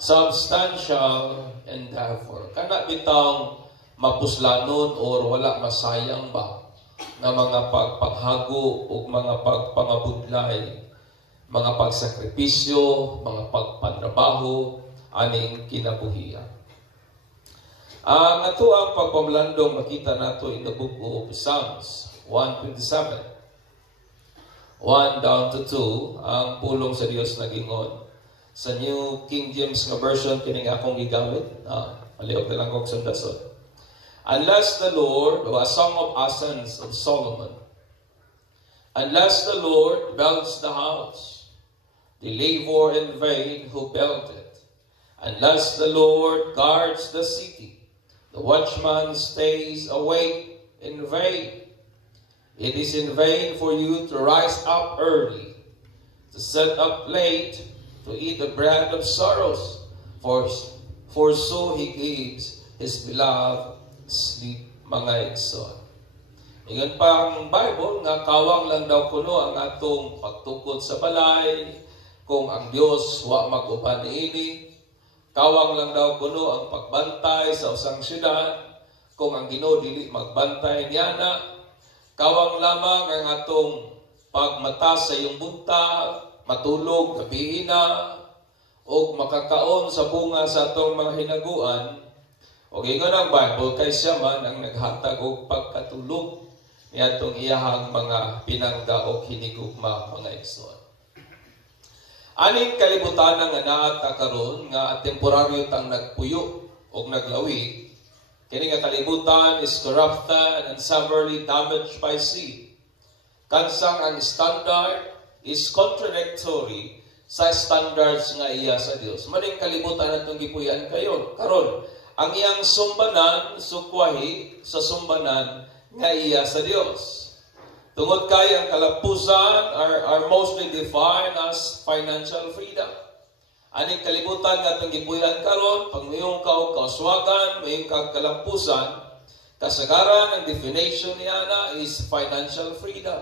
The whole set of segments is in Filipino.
substantial endeavor. Kana bitang mapuslanon or wala masayang ba nga mga pagpanghago o mga pagpangabudlay, mga pagsakripisyo, mga pagpatrabaho, aning kinabuhian. Ang ato ang pagpamlandong makita nato in the book of Psalms 127, 1 down to 2, ang pulong sa Dios nagingon. Sa New King James Version, kining akong gigamit. Maliog na lang kong sundason. Unless the Lord, o a song of ascents of Solomon, unless the Lord builds the house, they labor in vain who built it. Unless the Lord guards the city, the watchman stays awake in vain. It is in vain for you to rise up early, to sit up late, to eat the bread of sorrows, for so he gives his beloved sleep, mga igsoon. Ingon pa ang Bible nga kawang lang daw kuno ang atong pagtukod sa balay, kung ang Dios wa mag-uban niini. Kawang lang daw kuno ang pagbantay sa usang syudad, kung ang Ginoo dili magbantay niyana. Kawang lamang ang atong pagmata sa iyong buntag, matulog gabi na, o makakaon sa bunga sa atong mga hinaguan. O ingon ang Bible, kay siya man ang naghatag og pagkatulog niya itong iyahang mga pinangga o hinigugma, mga igsoon. Aning kalibutan nga naat karon nga temporaryo tang nagpuyo o naglawi, kini nga kalibutan is corrupted and severely damaged by sin. Kansang ang standard is contradictory sa standards nga iya sa Dios. Maning kalibutan natong gipuyan karon ang iyang sumbanan sukwahi sa sumbanan nga iya sa Dios. Tungod kay ang kalapusan are mostly defined as financial freedom. Aning kalibutan nga itong gipuyan karon, pag mayong ka kauswagan, mayong kalampusan, kasagaran ang definition niya na is financial freedom.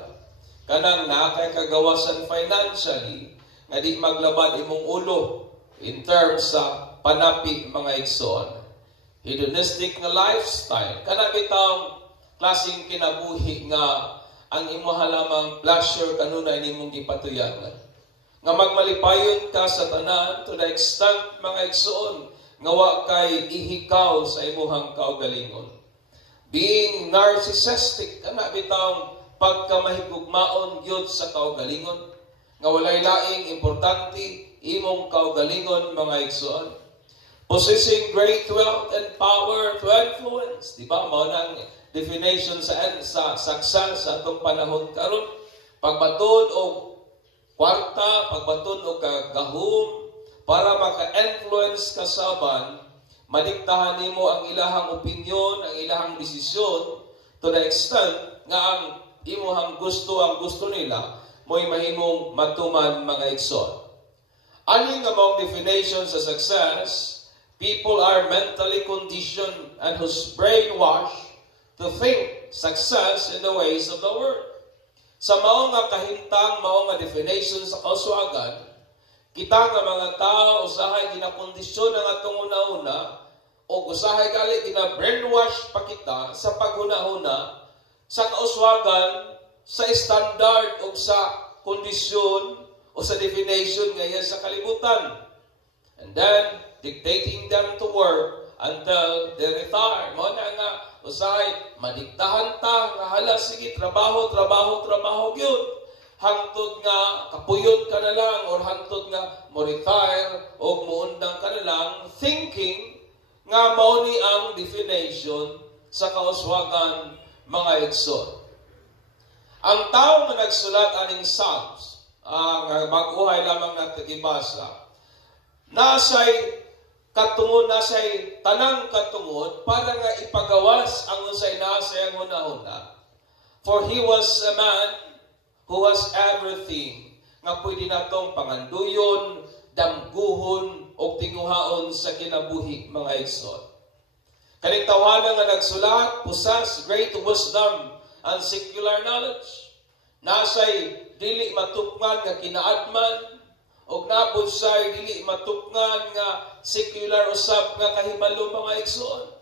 Kanang nakay kagawasan financially, nga di maglabad imong ulo in terms sa panapi, mga igsoon. Hedonistic nga lifestyle. Kana bitang klaseng kinabuhi nga ang imo halamang pleasure kanunay nimong gipatuyangan. Nga magmalipayon ka sa tanan to the extent, mga igsoon, nga wa kay ihikaw sa imuhang kaugalingon. Being narcissistic, kana bitang pagkamahigugmaon gyud sa kaugalingon, nga walay laing importante imong kaugalingon, mga igsoon. Possessing great wealth and power to influence. Diba? Mao nang definition sa success sa atong panahon karon. Pagbaton o kwarta, pagbaton o kagahom, para maka-influence ka sa aban, madiktahan nimo ang ilahang opinion, ang ilahang desisyon, to the extent nga ang imuhang gusto nila, mo'y mahimong matuman, mga igsoon. Aning nga mong definition sa success, people are mentally conditioned and who's brainwashed to think success in the ways of the world. Sa mao nga kahintang, mao nga definition sa kauswagan, kita nga mga tao usahay ginakondisyon ang atong una-una o usahay gali gina-brainwash pa kita sa paghuna-huna sa kauswagan, sa standard o sa kondisyon o sa definition ngayon sa kalibutan. And then, dictating them to work until they retire. Mo na nga usahay madiktahan ta nga hala sige trabaho gyud hangtod nga kapuyon ka na lang or hangtod nga mo retire o muundang ka na lang, thinking nga mao ni ang definition sa kauswagan, mga igsoon. Ang tao nga nagsulat aning Psalms, nga mag-uhay lamang natin gibasa, nasay katungod, nasay tanang katungod para nga ipagawas ang unsay nasay ang hunahuna. For he was a man who has everything nga pwede natong panganduyon, damguhon o tinguhaon sa kinabuhi, mga igsoon. Kaning tawanan nga nagsulat, possess great wisdom and secular knowledge. Nasay dili matupngan nga kinaadman ug nabod siya dili matukngan nga secular usab nga kahibalo mga igsoon.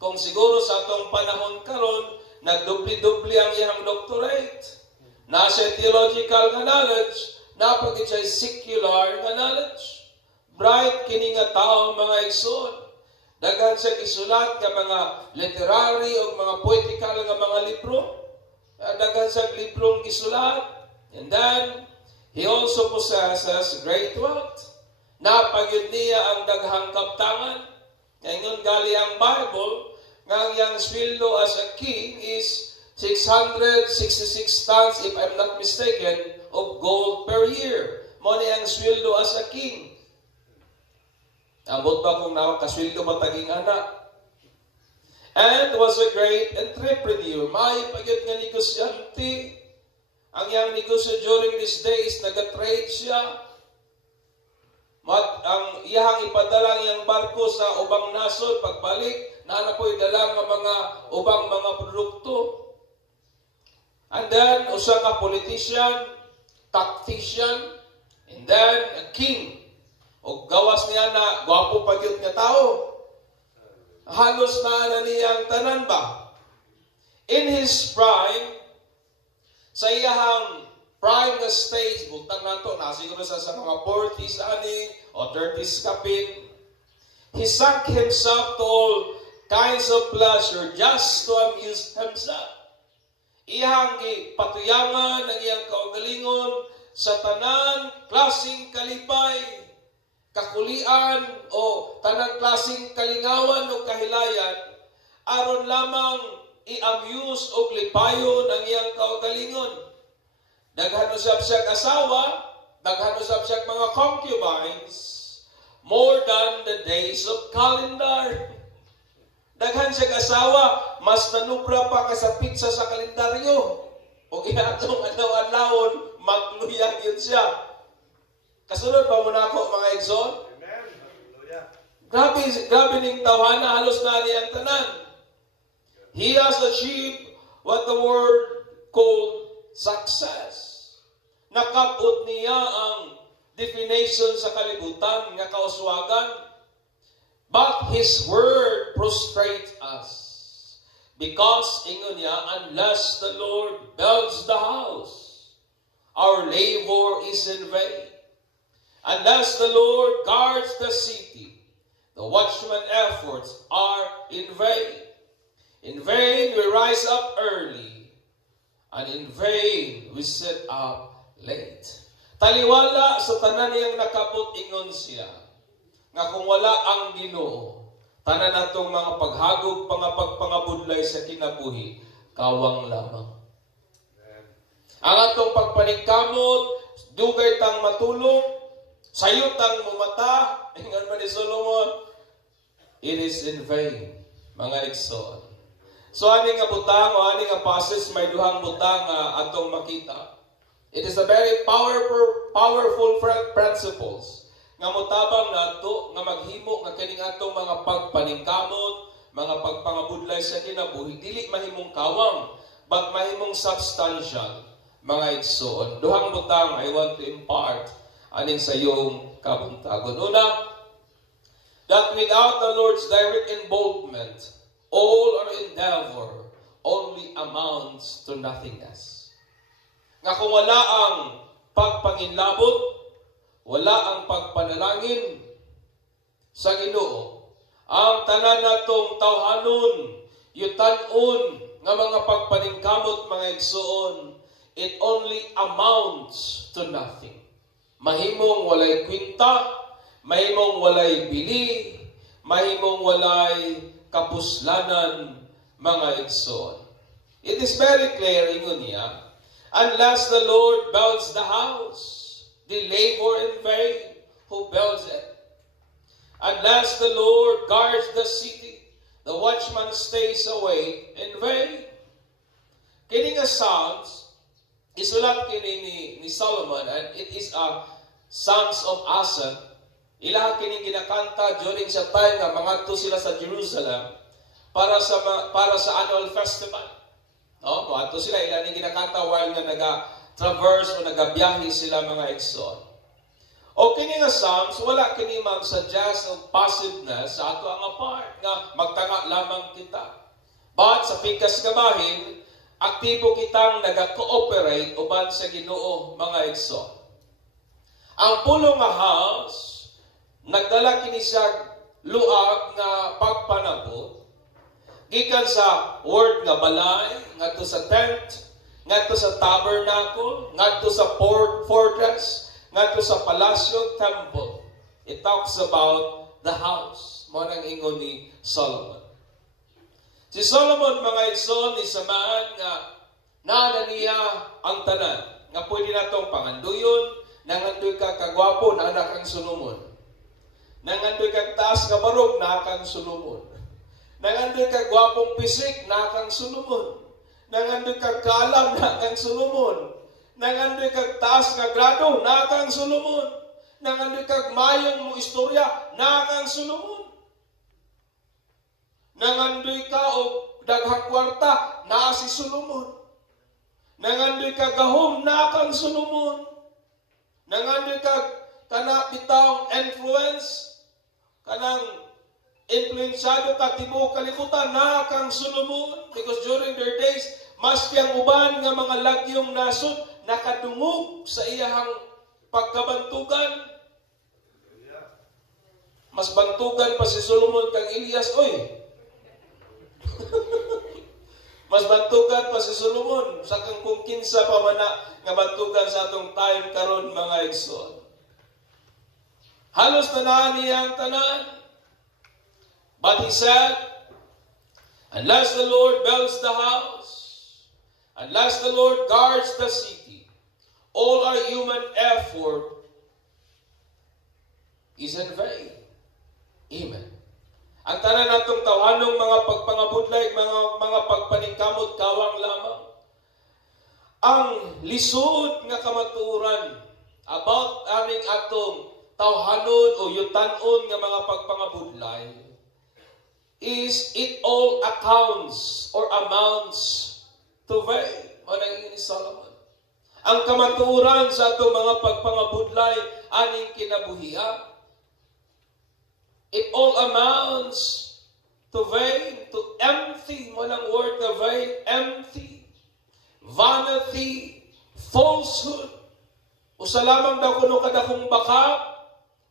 Kung siguro sa atong panahon karon nagdubli-dubli ang iyang doctorate, nasa theological nga knowledge, napagid siya secular nga knowledge. Bright kini nga tao mga igsoon. Daghan siya gisulat nga mga literary o mga poetical nga mga libro. Daghan siya librong gisulat. And then, he also possesses great wealth. Napagyud niya ang daghang kaptangan. Ngayon gali ang Bible, nga ang iyang sweldo as a king is 666 tons, if I'm not mistaken, of gold per year. Mo niya ang sweldo as a king. Ambot ba kung nakakasweldo ba taging anak? And was a great entrepreneur. May pagyud nga negosyante. Ang iyang negosyo during these days, nag-trade siya. Ang iyang ipadala ang barko sa ubang nasod, pagbalik, na po'y dala ng mga ubang mga produkto. And then, usa ka politician, tactician, and then a king. O gawas niya na gwapo pagyud nga tao. Halos na niyang tanan ba? In his prime, sa iyahang prime na stage, butang nato, nasiguro sa mga 40s ani, o 30s kapin, he sunk himself to all kinds of pleasure just to amuse himself. Iyang patuyangan ang iyang kaugalingon sa tanan, klaseng kalipay, kakulian, o tanang klaseng kalingawan o kahilayan, aron lamang i-amuse o lipayon ang iyang kaugalingon. Daghan usab siya asawa, daghan usab siya mga concubines, more than the days of calendar. Daghan siya asawa, mas nanubra pa ka sa pizza sa kalendaryo. O ginatong adlaw-adlawon, magluyag yun siya. Kasunod pa muna ako mga igsoon. Grabe ning tawhana, halos na niyang tanan. He has achieved what the world called success. Nakabot niya ang definition sa kalibutan nga kauswagan. But his word prostrates us. Because, ingon niya, unless the Lord builds the house, our labor is in vain. Unless the Lord guards the city, the watchman's efforts are in vain. In vain we rise up early, and in vain we sit up late. Taliwala sa tanan niyang nakabot, ingon siya, nga kung wala ang Ginoo, tanan natong mga paghagog, pangapagpangabudlay sa kinabuhi, kawang lamang. Ang atong pagpaningkamot, dugay tang matulog, sayot tang mumata, ingon man ni Solomon, it is in vain, mga igsoon. So ani nga butang o ani nga passage, may duhang butang atong makita. It is a very powerful principles nga motabang nato nga maghimo nga kining atong mga pagpaningkamot, mga pagpangabudlay sa kinabuhi, dili mahimong kawang, but mahimong substantial, mga igsoon. Duhang butang I want to impart aning sa iyong kabuntagon. Una, that without the Lord's direct involvement, all our endeavor only amounts to nothingness. Nga kung wala ang pagpanginlabot, wala ang pagpanalangin sa Ginoo, ang tanan natong tawhanon, yutan-on nga mga pagpaningkamot, mga igsoon, it only amounts to nothing. Mahimong walay kwinta, mahimong walay bili, mahimong walay kapuslanan, mga igsoon. It is very clear, ingon niya, unless the Lord builds the house, they labor in vain who builds it. Unless the Lord guards the city, the watchman stays away in vain. Kini nga Psalms, isulat kini ni Solomon, and it is a Psalms of Asaph. Ila kini ginakanta during sa time nga mangadto sila sa Jerusalem para sa annual festival. No, mangadto sila, ila ni ginakanta while nga naga-traverse o nagabiyahe sila, mga igsoon. O kini nga Psalms, wala kini mag-suggest of passiveness sa ato ang part nga magtanga lamang kita. But sa pikas kabahin, aktibo kitang naga-cooperate uban sa Ginoo, mga igsoon. Ang pulo nga house, nagdala kini siya luag nga pagpanabot gikan sa word nga balay, ngadto sa tent, ngadto sa tabernacle, ngadto sa fortress, ngadto sa palasyo, temple. It talks about the house. Mo nang ingon ni Solomon. Si Solomon, mga igsoon, ni samaan nga naana niya ang tanan. Nga pwede na itong panganduyon, nangandoy ka kagwapo, naanak ang Solomon. Nangandoy ka taas nga barog, nakang Solomon. Nangandoy ka gwapong pisik, nakang Solomon. Nangandoy ka kalam, nakang Solomon. Nangandoy ka taas nga grado, nakang Solomon. Nangandoy ka mayong mo istorya, nakang Solomon. Nangandoy ka o daghang kwarta, naa si Solomon. Nangandoy ka gahom, nakang Solomon. Nangandoy ka kana bitawng influence, kanang influensyado ka tibuok kalibutan, nakang Solomon. Because during their days, maski ang uban nga mga lagyong nasod, nakadungog sa iyahang pagkabantugan. Mas bantugan pa si Solomon kang Elias, oy. Mas bantugan pa si Solomon sa kang kung kinsa pa man nga bantugan sa atong time karon, mga igsoon. Halos tanaan niya ang tanan. But he said, unless the Lord builds the house, unless the Lord guards the city, all our human effort is in vain. Amen. Ang tanan natong tawhanong mga pagpangabudlay, mga pagpaningkamot kawang lamang. Ang lisod nga kamaturan about aming atong tawhanon o yutanon nga mga pagpangabudlay is it all accounts or amounts to vain. O nangingin ni Solomon. Ang kamaturan sa atong mga pagpangabudlay aning kinabuhian, it all amounts to vain, to empty. Walang word na vain, empty. Vanity, falsehood. O sa lamang daw kuno kadakong baka,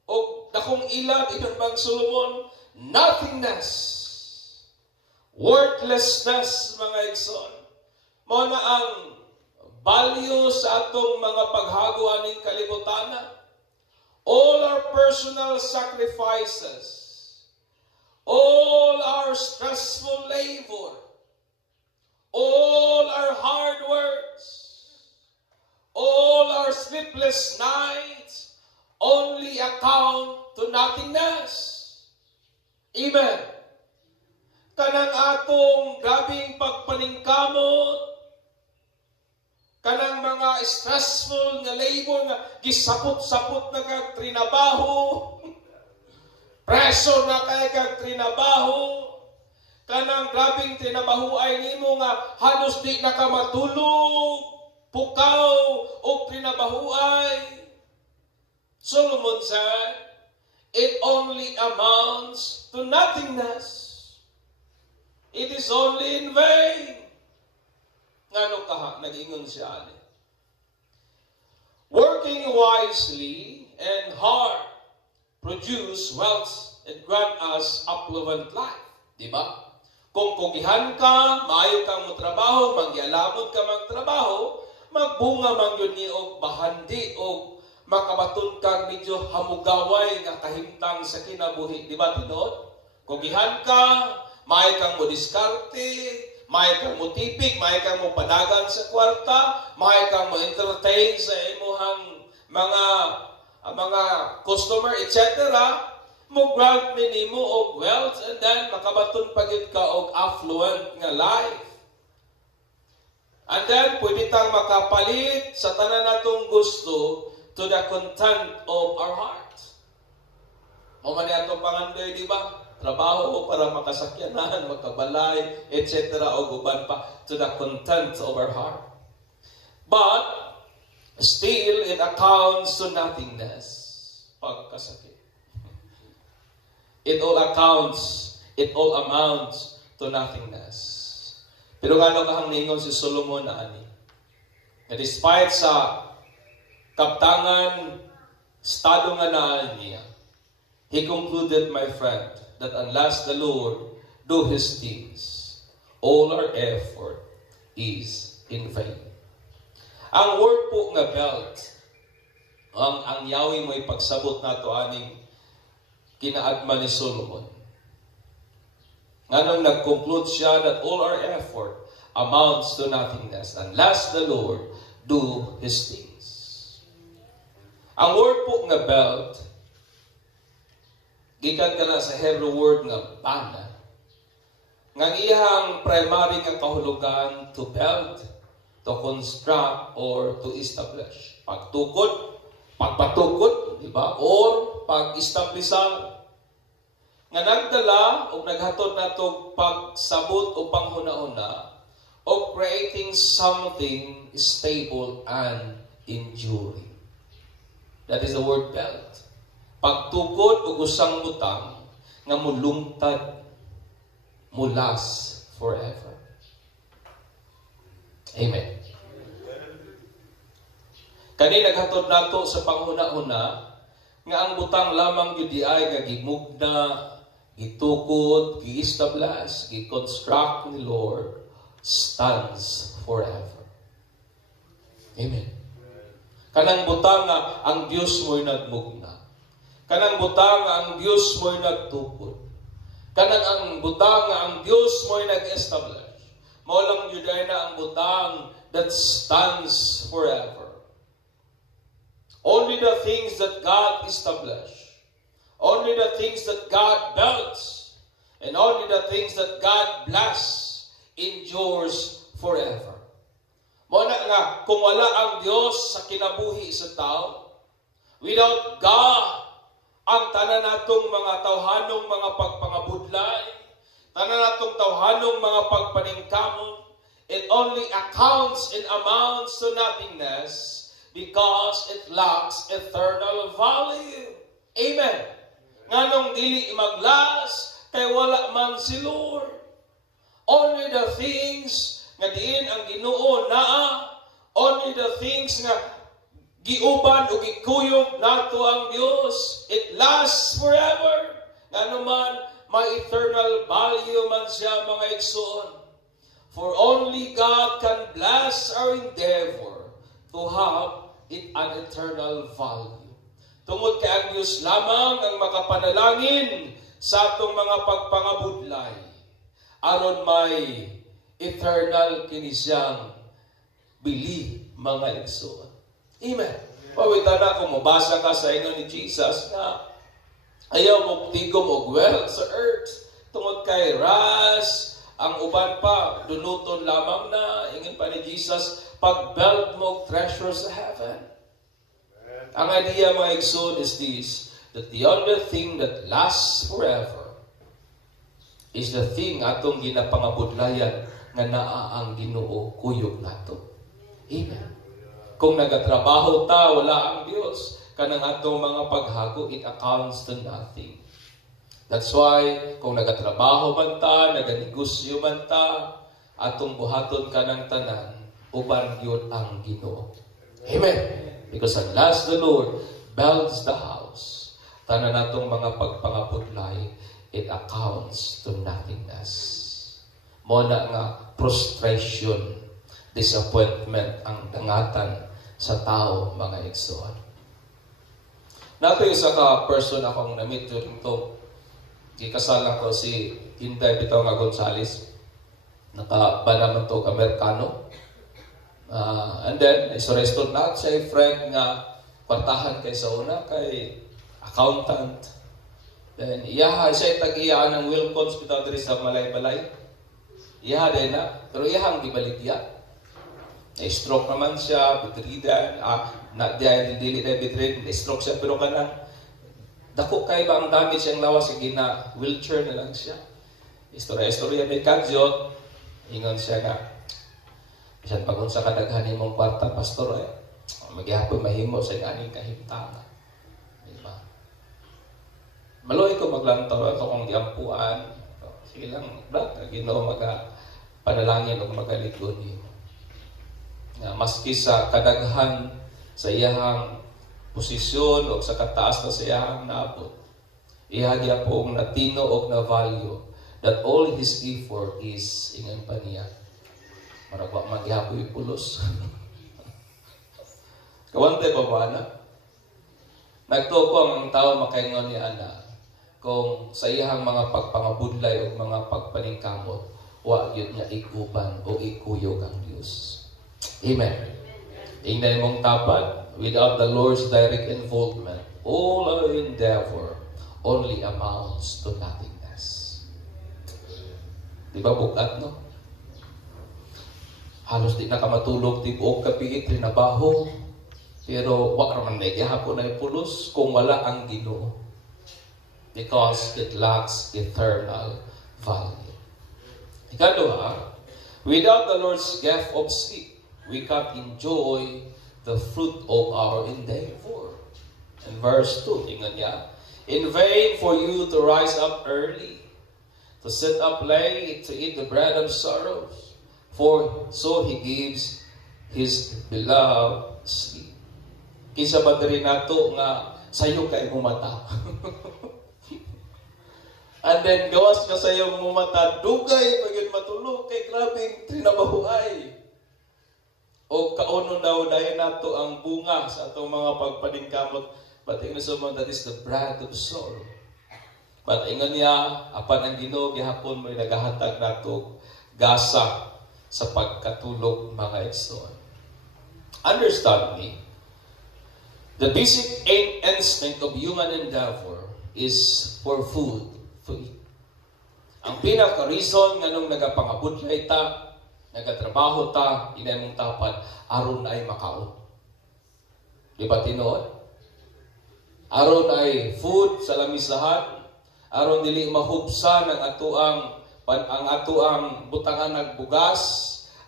o dakong ilat, inon bang Solomon, nothingness, worthlessness, mga igsoon. Mao na ang value sa atong mga paghago aning kalibutana. All our personal sacrifices, all our stressful labor, all our hard works, all our sleepless nights, only account to nothingness. Amen. Kanang atong grabing pagpaningkamot, kanang mga stressful nga labor nga gisapot-sapot na kag trinabaho, pressure na kay kag trinabaho, kanang grabing trinabaho ay nimo nga halos di na ka matulog, pukaw o trinabaho ay. Solomon said, it only amounts to nothingness. It is only in vain. Ngano kaha, nag-ingon siya ani. Working wisely and hard produce wealth and grant us affluent life. Diba? Kung kugihan ka, maayo kang motrabaho, magyalamon ka magtrabaho, magbunga man yun ni og bahandi o makabaton kang medyo hamugaway nga kahimtang sa kinabuhi. Diba, tinod? Kugihan ka, maayo kang modiskarte, may kang mo tipik, may kang mo padagan sa kwarta, may kang mo entertain sa imuhang mga customer, etc. Mo grant minimo og wealth and then makabaton pagid ka og affluent nga life. And then pwede tang makapalit sa tanan natong gusto to the content of our heart. Mo man atong pangandoy, di ba? Trabaho para makasakyanan, makabalay, etc. o guban pa to the content of our heart. But still, it accounts to nothingness. pagkasakit. It all amounts to nothingness. Pero nga kahang ningon si Solomon na ani, na despite sa kaptangan, estado nga naan niya, he concluded, my friend, that unless the Lord do His things, all our effort is in vain. Ang word po nga belt, ang yawi mo ipagsabot na to aning kinaagma ni Solomon. Nga nung nag-conclude siya that all our effort amounts to nothingness unless the Lord do His things. Ang word po nga belt, gikan ka na sa Hebrew word nga bana, nga iyang primary nga kahulugan to build, to construct, or to establish. Pagtukod, pagpatukod, di ba? Or pag-establisan. Nga nagdala o naghatod na ito pagsabot o panghuna-una of creating something stable and enduring. That is the word belt. Pagtukod o usang butang nga mulungtad, mulas forever. Amen. Kani naghatod nato sa panghuna-una nga ang butang lamang gyud ay nga gimugna, gitukod, gi-establish, gi-construct ni Lord stands forever. Amen. Kanang butang nga ang Dios mo'y nagmugna. Kanang butang nga ang Dios mo'y nagtukod. Kanang ang butang nga ang Dios mo'y nag-establish. Mao lang gyud na ang butang that stands forever. Only the things that God established, only the things that God builds, and only the things that God bless endures forever. Muna nga, kung wala ang Diyos sa kinabuhi sa tao, without God, ang tanan natong mga tawhanong mga pagpangabudlay, tanan natong tawhanong mga pagpaningkamot, it only accounts and amounts to nothingness, because it lacks eternal value. Amen. Nganong dili maglas kay wala man si Lord. Only the things nga diin ang Ginoo naa, only the things nga giuban o gikuyog nato ang Dios, it lasts forever. Ngano man may eternal value man siya mga igsoon. For only God can bless our endeavor to have it an eternal value. Tungod kay ang Diyos lamang ang makapanalangin sa atong mga pagpangabudlay. Aron may eternal kini siyang bili mga igsoon. Amen. Pawitan na kung mabasa ka sa inyo ni Jesus na ayaw mo tigom og wealth sa earth. Tungod kay ras, ang uban pa, dunuton lamang na, ingin pa ni Jesus, pag-build mo treasures sa heaven. Ang idea mga igsoon is this, that the only thing that lasts forever is the thing atong ginapangabudlayan nga naa ang Ginoo kuyog nato. Amen. Kung nagatrabaho ta, wala ang Dios, kanang atong mga paghago, it accounts to nothing. That's why, kung nagatrabaho man ta, naganegosyo man ta, atong buhaton ka ng tanan, uban yun ang Ginoo. Amen. Because unless the Lord builds the house, tanan natong mga pagpangapudlay, it accounts to nothingness. Muna nga, frustration, disappointment ang dangatan sa tao, mga igsoon. Nato isa ka person akong na-meet during to, ikasalang ko si Inday Bitaw nga Gonzales. Nakabana man to Amerikano. And then, iso-restore na siya friend nga kwartahan kay sa una, kay accountant. Then, iyaha, siya tag-iyaan ng Wilcon Hospital diri sa Malay-Balay. Iyaha din na, pero iyahang gibaligya. Na-stroke naman siya, bedridden, dili na bedridden, na-stroke siya, pero kanang dako kay ba ang damage siyang lawas, sige na wheelchair na lang siya. Istorya may kadyot, ingon siya nga, bisan pag unsa ka daghanin mong kwarta, pastor, magyapon mahimo sa ganing kahimtanga. Diba? Maloy ko maglantaw ato kong giampuan. Sige lang, brad, Ginoo panalangin o magaligon niyo. Nga maski sa kadaghan sa iyahang posisyon o sa kataas na sa iyahang naabot, ihagya po ang natino o na value that all his effort is ingan pa niya. Maragwa maghihapoy pulos. Kawante pa ba na? Nagtuko ang tao makaingon niya na kung sa iyahang mga pagpangabudlay o mga pagpaningkamot, wa yun niya ikuban o ikuyog ang Diyos. Amen. Ingnan mong tapat, without the Lord's direct involvement, all our endeavor only amounts to nothingness. Di ba bukat, no? Halos di na ka matulog, di buok kapiit, trinabaho. Pero wak naman na ihapon na pulos kung wala ang Ginoo. Because it lacks eternal value. Ikaduha, without the Lord's gift of sleep, we can't enjoy the fruit of our endeavor. In verse 2, tingnan niya, in vain for you to rise up early, to sit up late, to eat the bread of sorrows, for so He gives His beloved sleep. Kisa ba rin nato nga sayo kay mumata. And then gawas ka sayo mumata, dugay pagin matulog kay grabing trinabahuay. O kauno daw dahil nato ang bunga sa atong mga pagpaningkamot. But ingon sa mga, that is the bread of soul. But ingon niya, apan ang Ginoo gihapon mo nagahatag nato gasa sa pagkatulog mga igsoon. Understand me, the basic instinct of human endeavor is for food to eat. Ang pinaka-reason nga nung nagapangabudlay ta, nagatrabaho ta, inay mong tapat, aron ay makaon. Di ba tinuod? Aron ay food sa lamisahan, aron dili mahubsan ang atuang butangan nagbugas,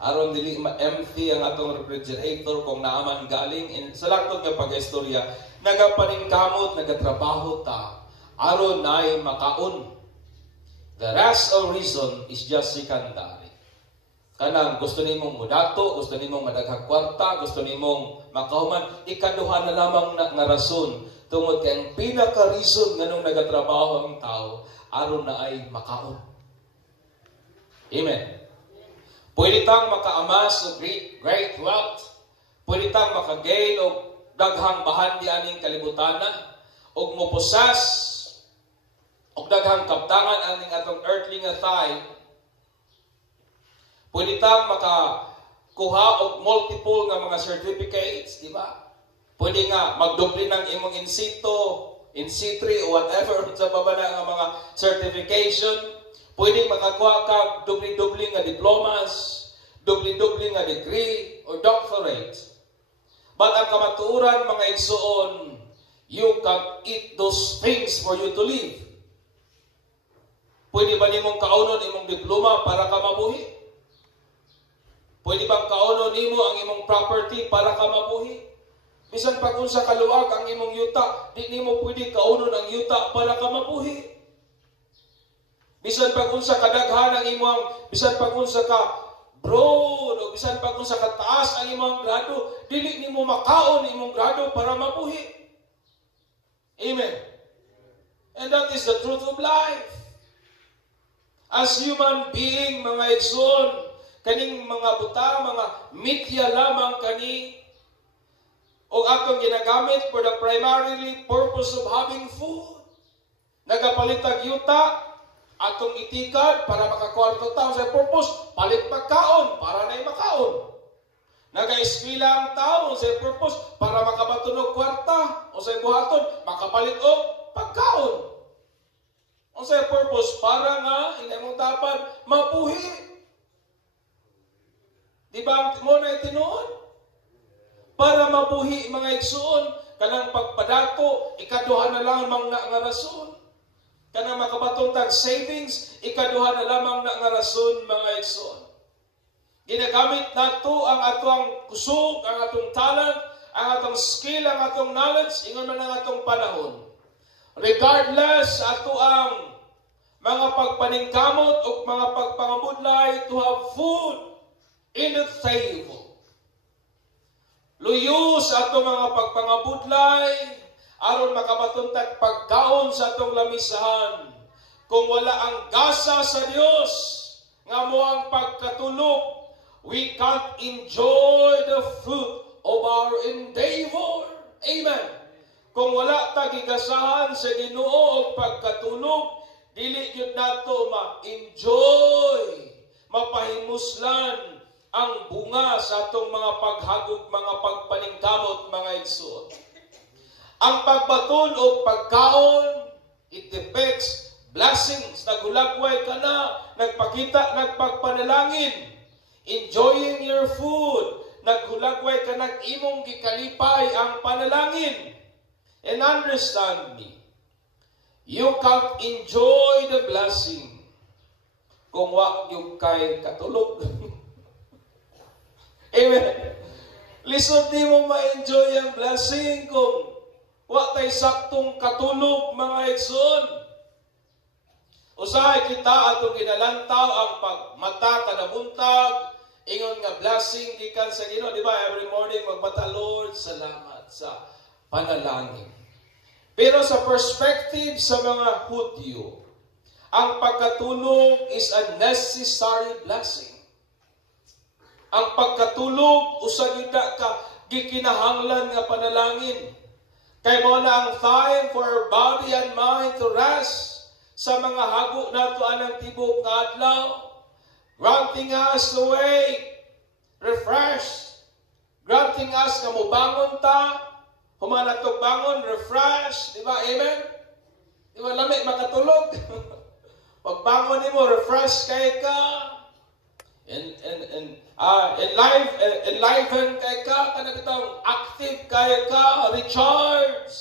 aron dili ma-empty ang atong refrigerator kung naaman galing. Sa laktod nga pag-istorya, nagapaningkamot, nagatrabaho ta, aron ay makaon. The rest of reason is just secondary. Kanang gusto nimong mudato, gusto nimong madaghang kwarta, gusto nimong makahuman, ikaduha na lamang nga rason. Tungod kay ang pinaka-reason nga nung nagatrabaho ang tao, aron na ay makaon. Amen. Pwede tang makaamas o great wealth. Pwede tang makagain o daghang bahan di aning kalibutanan. O mupusas o daghang kaptangan aning atong earthly nga thigh. Pwede tang makakuha og multiple nga mga certificates, di ba? Pwede nga magdubli ng imong in situ, o whatever sa babana nga mga certification. Pwede makakuha ka dubli-dubli nga diplomas, dubli-dubli nga degree or doctorate. But ang kamatuoran mga igsoon, you can eat those things for you to live. Pwede ba nimong kaunon imong diploma para ka mabuhi? Pwede bang kaunon nimo ang imong property para ka mabuhi? Bisan pag unsa kaluwag ang imong yuta, di nimo pwede kaunon ang yuta para ka mabuhi. Bisan pag unsa kadaghan ang imong, bisan pag unsa ka broad o bisan pag unsa ka taas ang imong grado, dili nimo makaon imong grado para mabuhi. Amen. And that is the truth of life. As human being, mga igsoon, kaning mga buta, mga mitya lamang kani, o atong ginagamit for the primarily purpose of having food. Nagapalitag yuta, atong itikad para makakwarto tao sa purpose, palit pagkaon para na makaon. Nag-eskwela ang tao sa purpose para makabatunog kwarta o sa buhaton, makapalit o pagkaon. O sa purpose para nga, inamong tapan, mabuhi. Di ba mo na itinuon? Para mabuhi mga igsoon, kanang pagpadato, ikaduha na lang nga rason. Kanang makabatong tag savings, ikaduha na lamang na nga rason mga igsoon. Ginagamit nato ang atong kusog, ang atong talent, ang atong skill, ang atong knowledge, ingon man ang atong panahon regardless ato ang mga pagpaningkamot o mga pagpangabudlay, to have food in the table. Luyo sa ato mga pagpangabudlay, aron makabatuntag pagkaon sa atong lamisahan. Kung wala ang gasa sa Dios nga mo ang pagkatulog, we can't enjoy the fruit of our endeavor. Amen. Kung wala tagigasahan sa Ginoo og pagkatulog, dili gyud nato ma-enjoy, mapahimuslan ang bunga sa atong mga paghagog, mga pagpaningkamot, mga igsoon. Ang pagbaton o pagkaon, it depicts blessings. Nagulagway ka na, nagpakita, nagpagpanalangin, enjoying your food, naghulagway ka, nag-imong gikalipay ang panalangin. And understand me, you can't enjoy the blessing kung wa yung kay katulog. Amen. Lisod di mo ma-enjoy ang blessing kung wa tay saktong katulog, mga igsoon. Usahay kita atong ginalantaw ang pagmata kanabuntag, ingon nga blessing gikan sa Ginoo, di ba? Every morning magbata, Lord, salamat sa panalangin. Pero sa perspective sa mga Hudyo, ang pagkatulog is a necessary blessing. Ang pagkatulog, usagida ka, gikinahanglan nga panalangin. Kay mo na ang time for our body and mind to rest sa mga hago nato anang tibok nga adlaw, granting us to wake, refresh, granting us nga mobangon ta, humana to bangon, refresh, di ba? Amen? Di ba lamig makatulog? Pagbangon nimo, refresh kay ka, enliven kay ka, kanang active kay ka, recharge,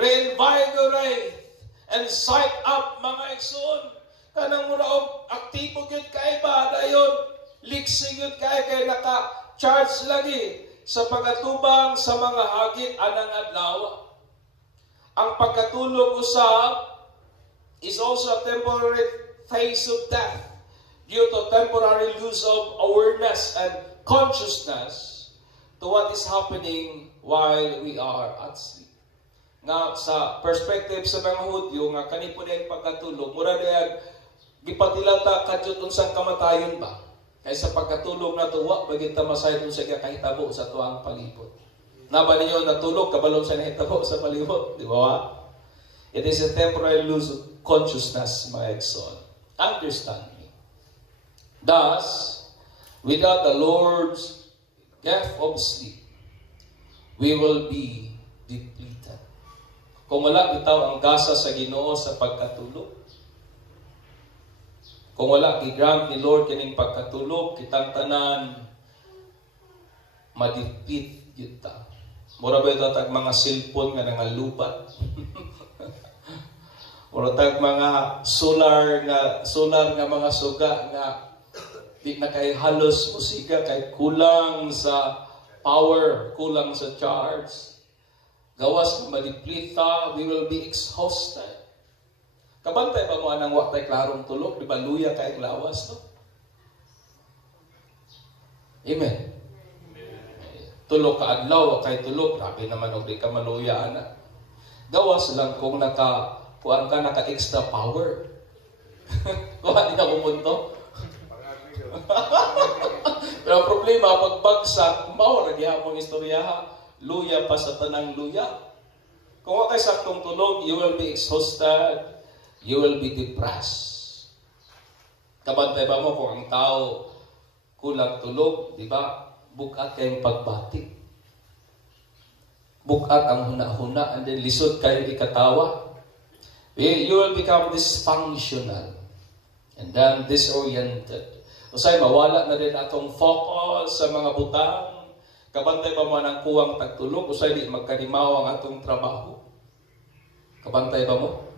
reinvigorate, and sight up, mga igsoon. Kanang muna og aktibo gyud kay ba dayon, liksi gyud kay naka-charge lagi sa pagatubang sa mga hagit anang adlaw. Ang pagkatulog usab is also a temporary phase of death due to temporary loss of awareness and consciousness to what is happening while we are at sleep. Nga sa perspective sa mga Hudyo, nga kani po din pagkatulog, mura din gipatilata kadyot unsang kamatayon ba? Kaysa pagkatulog na tuwa, bagit tamasay sa kahitabo sa tuwang palibot. Naba ninyo natulog, kabalong sa nahitabo sa palibot. Di ba? It is a temporary loss of consciousness, my son. Understand me. Thus, without the Lord's gift of sleep, we will be depleted. Kung wala bitaw ang gasa sa Ginoo sa pagkatulog, kung wala i-grant ni Lord kining pagkatulog, kitang tanan madipit yun ta. Mura ba ito tag mga cellphone nga nangalupat? Mura tag mga solar nga mga suga nga di na kay halos musika, kay kulang sa power, kulang sa charge. Gawas madiplit ta, we will be exhausted. Kabantay pa mo anang waktay klarong tulog, di ba luya kay lawas, no? Amen. Tulog ka adlaw, kay tulog, grabe naman og di ka maluya ana. Gawas lang kung kuan ka naka-extra power. Kuha di na pumunto. Pero ang problema, pagbagsak, mao na gihapon istorya, luya pa sa tanang luya. Kung wa kay saktong tulog, you will be exhausted, you will be depressed. Kabantay ba mo kung ang tao kulang tulog, di ba? Bukat kayong pagbati. Bukat ang huna-huna, and then lisod kayo ikatawa. You will become dysfunctional and then disoriented. Usay mawala na din atong focus sa mga butang. Kabantay ba mo ng kuwang tagtulog? Usay di magkanimaw ang atong trabaho. Kabantay ba mo?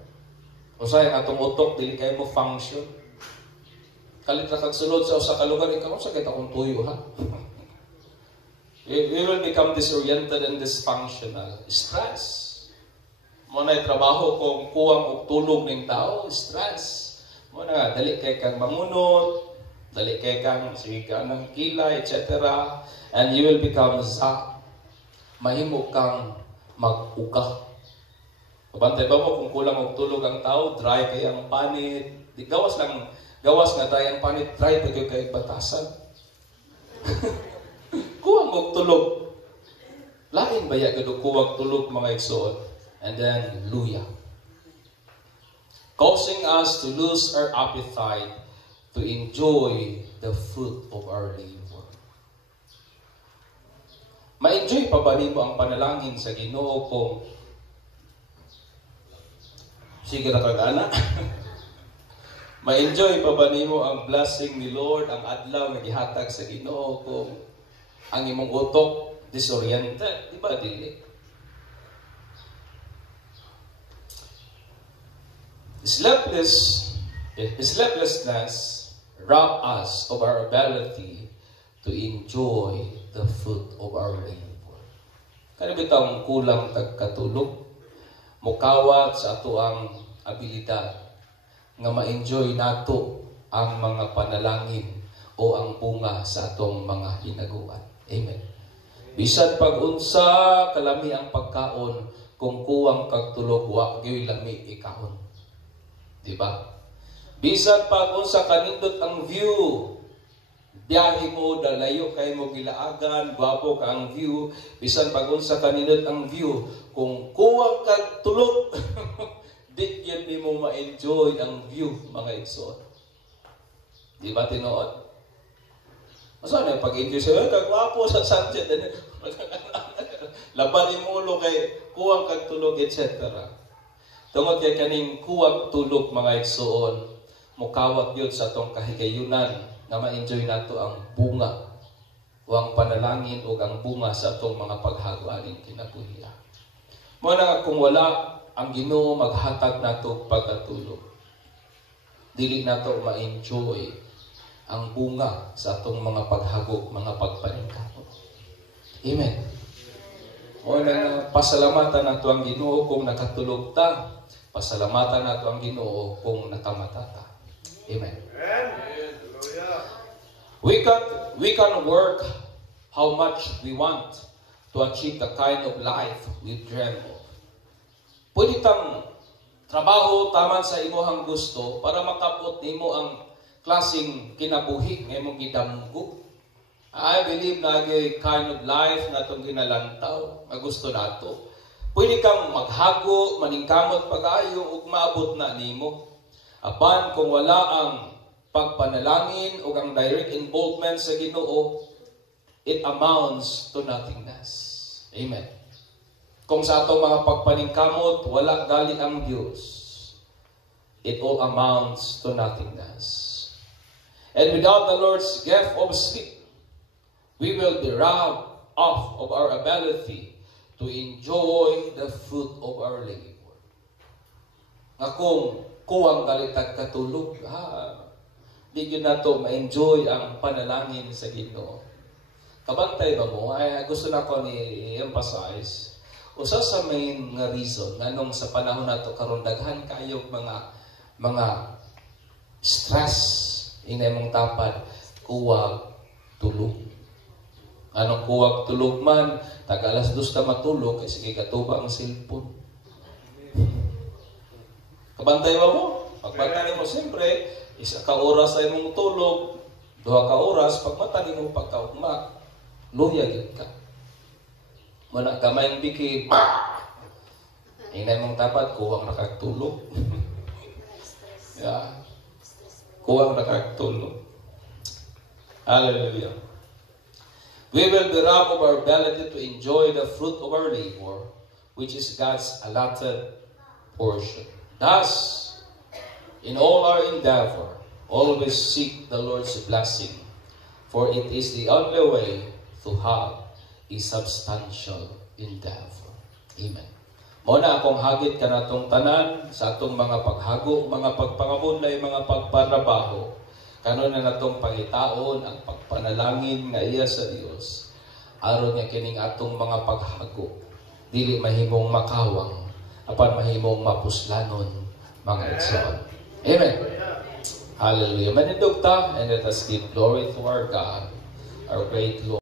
Usay ang atong utok, dili kayo mo function. Kalit na kagsulod sa usa ka lugar, ikaw sa kita kong tuyo, ha? We will become disoriented and dysfunctional. Stress. Muna trabaho kung kuwang og tulog ng tao, stress. Muna dali kay kang mangunot, dali kay kang sige ka ng kilay, etc. And you will become zapped. Mahimo kang mag-uga. Kabantay ba mo kung kulang og tulog ang tao, dry kay ang panit. Di gawas nga dry ang panit, dry pa gyud kay batasan. Kuwang og tulog. Lain ba ya gud kuwang tulog mga igsoon? And then luya. Causing us to lose our appetite to enjoy the fruit of our labor. Ma-enjoy pa ba nimo ang panalangin sa Ginoo kung sige na kag-ana? Ma-enjoy pa ba nimo ang blessing ni Lord, ang adlaw nga gihatag sa Ginoo kung ang imong utok disoriented? Di ba, dili? Sleeplessness rob us of our ability to enjoy the fruit of our labor. Kaya bitang kulang tagkatulog, mukawat sa ato ang abilidad nga ma-enjoy nato ang mga panalangin o ang bunga sa atong mga hinaguan. Amen. Bisan pag-unsa kalami ang pagkaon, kung kuwang kagtulog wa gyud lami ikahon. Diba? Bisan pag-unsa kanindot ang view, biyahe mo, dalayo kay mo gilaagan, gwapo ka ang view, bisan pag-unsa kanindot ang view, kung kuwang kag tulog, di yun di mo ma-enjoy ang view, mga igsoon. Di ba tinuod? Masa na pag-enjoy siya, kagwapo sa sunset, laban ni mulo kay kuwang kag tulog, etc. Tungod kay kaning kuwag tulog mga igsoon, mukawat yun sa atong kahigayunan na ma-enjoy nato ang bunga o ang panalangin o ang bunga sa atong mga paghaguaning kinabuhi. Muna kung wala ang Ginoo maghatag nato pagkatulog, dili nato ma-enjoy ang bunga sa atong mga paghagok, mga pagpaningkamot. Amen. Muna pasalamatan nato ang Ginoo kung nakatulog ta. Pasalamatan nato ang Ginoo kung nakamata ta. Amen. We can work how much we want to achieve the kind of life we dream of. Pwede tang trabaho taman sa imuhang gusto para makabot nimo ang klaseng kinabuhi nga imong gidamgo. I believe na kind of life na itong ginalantaw, na gusto nato. Pwede kang maghago, maningkamot pag-ayo, ug maabot na nimo. Apan kung wala ang pagpanalangin o ang direct involvement sa Ginoo, it amounts to nothingness. Amen. Kung sa atong mga pagpaningkamot, wala gali ang Diyos, it all amounts to nothingness. And without the Lord's gift of sleep, we will be robbed of our ability to enjoy the fruit of our labor. Nga kung kuwang galitag katulog, di yun na to ma-enjoy ang panalangin sa Ginoo. Kabantay ba mo? Ay, gusto na ko ni-emphasize. Usa sa main nga reason nga nung sa panahon nato karon daghan kayo mga stress inay mong tapad kuwag tulog. Anong kuwag tulog man, taga alas 2 ta matulog, kay sige katuba ang cellphone. Kabantay ba mo? Pagbantay mo, siyempre, isa ka oras ay mong tulog, 2 ka oras, pagmatali mo pagkaugma, luyag ka. Muna kamay ang biki, inay mong tapat, kuwang nakagtulog. Yeah. Kuwang nakagtulog. Hallelujah. We will be robbed of our ability to enjoy the fruit of our labor, which is God's allotted portion. Thus, in all our endeavor, always seek the Lord's blessing, for it is the only way to have a substantial endeavor. Amen. Muna akong hagit ka na itong tanan sa atong mga paghago, mga pagpangabunlay, mga pagparabaho. Kanon na natong pangitaon ang pagpanalangin nga iya sa Dios aron nga kining atong mga paghago dili mahimong makawang apan mahimong mapuslanon mga igsoon. Amen. Hallelujah. Manindog ta, and let us give glory to our God, our great Lord.